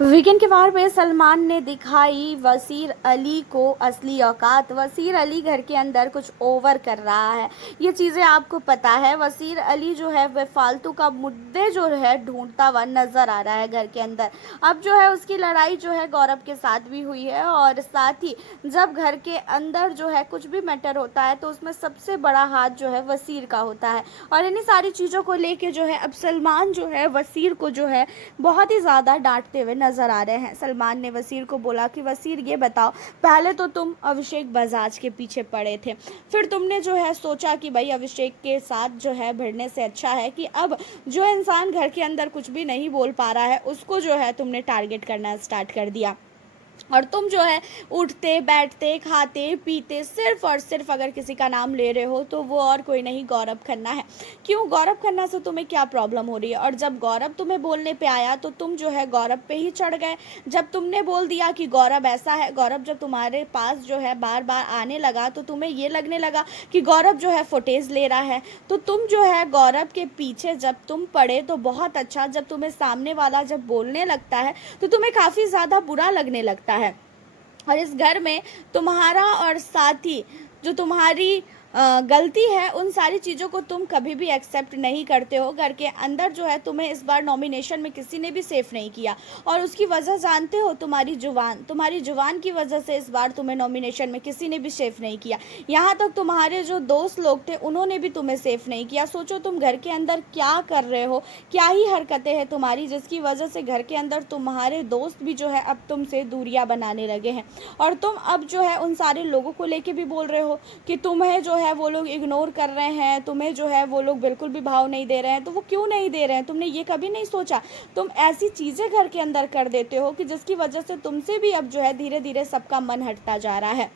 Weekend के वार पे सलमान ने दिखाई वसीर अली को असली औकात। वसीर अली घर के अंदर कुछ ओवर कर रहा है, ये चीज़ें आपको पता है। वसीर अली जो है वह फालतू का मुद्दे जो है ढूंढता हुआ नजर आ रहा है घर के अंदर। अब जो है उसकी लड़ाई जो है गौरव के साथ भी हुई है, और साथ ही जब घर के अंदर जो है कुछ भी मैटर होता है तो उसमें सबसे बड़ा हाथ जो है वसीर का होता है। और इन्हीं सारी चीज़ों को लेके जो है अब सलमान जो है वसीर को जो है बहुत ही ज़्यादा डांटते हुए नजर आ रहे हैं। सलमान ने वसीर को बोला कि वसीर ये बताओ, पहले तो तुम अभिषेक बजाज के पीछे पड़े थे, फिर तुमने जो है सोचा कि भाई अभिषेक के साथ जो है भिड़ने से अच्छा है कि अब जो इंसान घर के अंदर कुछ भी नहीं बोल पा रहा है उसको जो है तुमने टारगेट करना स्टार्ट कर दिया। और तुम जो है उठते बैठते खाते पीते सिर्फ और सिर्फ अगर किसी का नाम ले रहे हो तो वो और कोई नहीं, गौरव खन्ना है। क्यों? गौरव खन्ना से तुम्हें क्या प्रॉब्लम हो रही है? और जब गौरव तुम्हें बोलने पे आया तो तुम जो है गौरव पे ही चढ़ गए। जब तुमने बोल दिया कि गौरव ऐसा है, गौरव जब तुम्हारे पास जो है बार बार आने लगा तो तुम्हें ये लगने लगा कि गौरव जो है फुटेज ले रहा है, तो तुम जो है गौरव के पीछे जब तुम पड़े तो बहुत अच्छा। जब तुम्हें सामने वाला जब बोलने लगता है तो तुम्हें काफ़ी ज़्यादा बुरा लगने लगता है। और इस घर में तुम्हारा और साथी जो तुम्हारी गलती है, उन सारी चीज़ों को तुम कभी भी एक्सेप्ट नहीं करते हो। घर के अंदर जो है तुम्हें इस बार नॉमिनेशन में किसी ने भी सेफ नहीं किया, और उसकी वजह जानते हो? तुम्हारी जुबान की वजह से इस बार तुम्हें नॉमिनेशन में किसी ने भी सेफ नहीं किया। यहाँ तक तुम्हारे जो दोस्त लोग थे उन्होंने भी तुम्हें सेफ नहीं किया। सोचो तुम घर के अंदर क्या कर रहे हो, क्या ही हरकतें हैं तुम्हारी, जिसकी वजह से घर के अंदर तुम्हारे दोस्त भी जो है अब तुमसे दूरियां बनाने लगे हैं। और तुम अब जो है उन सारे लोगों को लेके भी बोल रहे हो कि तुम्हें जो है वो लोग इग्नोर कर रहे हैं, तुम्हें जो है वो लोग बिल्कुल भी भाव नहीं दे रहे हैं। तो वो क्यों नहीं दे रहे हैं? तुमने ये कभी नहीं सोचा? तुम ऐसी चीज़ें घर के अंदर कर देते हो कि जिसकी वजह से तुमसे भी अब जो है धीरे धीरे सबका मन हटता जा रहा है।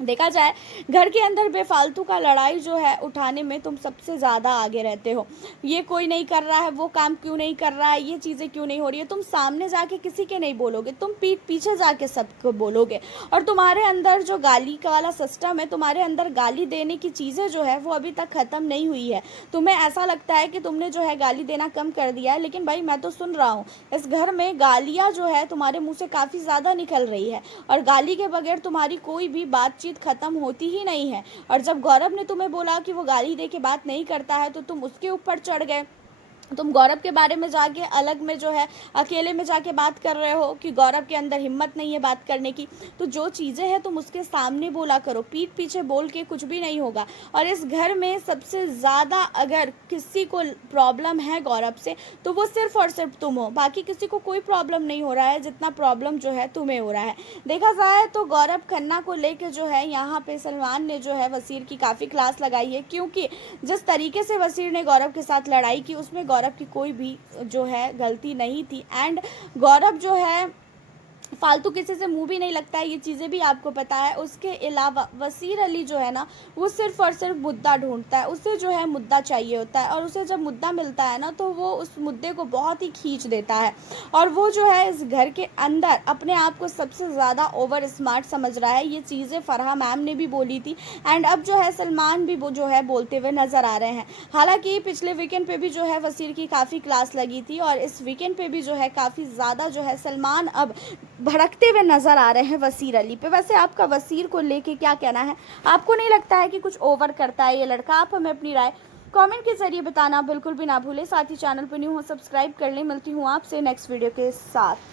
देखा जाए घर के अंदर बेफालतू का लड़ाई जो है उठाने में तुम सबसे ज़्यादा आगे रहते हो। ये कोई नहीं कर रहा है, वो काम क्यों नहीं कर रहा है, ये चीज़ें क्यों नहीं हो रही है, तुम सामने जाके किसी के नहीं बोलोगे, तुम पीठ पीछे जाके सबको बोलोगे। और तुम्हारे अंदर जो गाली का वाला सिस्टम है, तुम्हारे अंदर गाली देने की चीज़ें जो है वो अभी तक ख़त्म नहीं हुई है। तुम्हें ऐसा लगता है कि तुमने जो है गाली देना कम कर दिया है, लेकिन भाई मैं तो सुन रहा हूँ इस घर में गालियाँ जो है तुम्हारे मुँह से काफ़ी ज़्यादा निकल रही है, और गाली के बगैर तुम्हारी कोई भी बातचीत खत्म होती ही नहीं है। और जब गौरव ने तुम्हें बोला कि वो गाली दे के बात नहीं करता है तो तुम उसके ऊपर चढ़ गए। तुम गौरव के बारे में जाके अलग में जो है अकेले में जाके बात कर रहे हो कि गौरव के अंदर हिम्मत नहीं है बात करने की। तो जो चीज़ें हैं तुम उसके सामने बोला करो, पीठ पीछे बोल के कुछ भी नहीं होगा। और इस घर में सबसे ज़्यादा अगर किसी को प्रॉब्लम है गौरव से तो वो सिर्फ और सिर्फ तुम हो। बाकी किसी को कोई प्रॉब्लम नहीं हो रहा है जितना प्रॉब्लम जो है तुम्हें हो रहा है। देखा जाए तो गौरव खन्ना को लेकर जो है यहाँ पे सलमान ने जो है वसीर की काफ़ी क्लास लगाई है, क्योंकि जिस तरीके से वसीर ने गौरव के साथ लड़ाई की उसमें गौरव की कोई भी जो है गलती नहीं थी। एंड गौरव जो है फालतू किसी से मुंह भी नहीं लगता है, ये चीज़ें भी आपको पता है। उसके अलावा वसीर अली जो है ना वो सिर्फ और सिर्फ मुद्दा ढूंढता है, उसे जो है मुद्दा चाहिए होता है, और उसे जब मुद्दा मिलता है ना तो वो उस मुद्दे को बहुत ही खींच देता है। और वो जो है इस घर के अंदर अपने आप को सबसे ज़्यादा ओवर स्मार्ट समझ रहा है। ये चीज़ें फरहा मैम ने भी बोली थी, एंड अब जो है सलमान भी वो जो है बोलते हुए नज़र आ रहे हैं। हालांकि पिछले वीकेंड पे भी जो है वसीर की काफ़ी क्लास लगी थी, और इस वीकेंड पे भी जो है काफ़ी ज़्यादा जो है सलमान अब भड़कते हुए नजर आ रहे हैं वसीर अली पे। वैसे आपका वसीर को लेके क्या कहना है? आपको नहीं लगता है कि कुछ ओवर करता है ये लड़का? आप हमें अपनी राय कमेंट के जरिए बताना बिल्कुल भी ना भूलें। साथ ही चैनल पर न्यू हो सब्सक्राइब कर लें। मिलती हूँ आपसे नेक्स्ट वीडियो के साथ।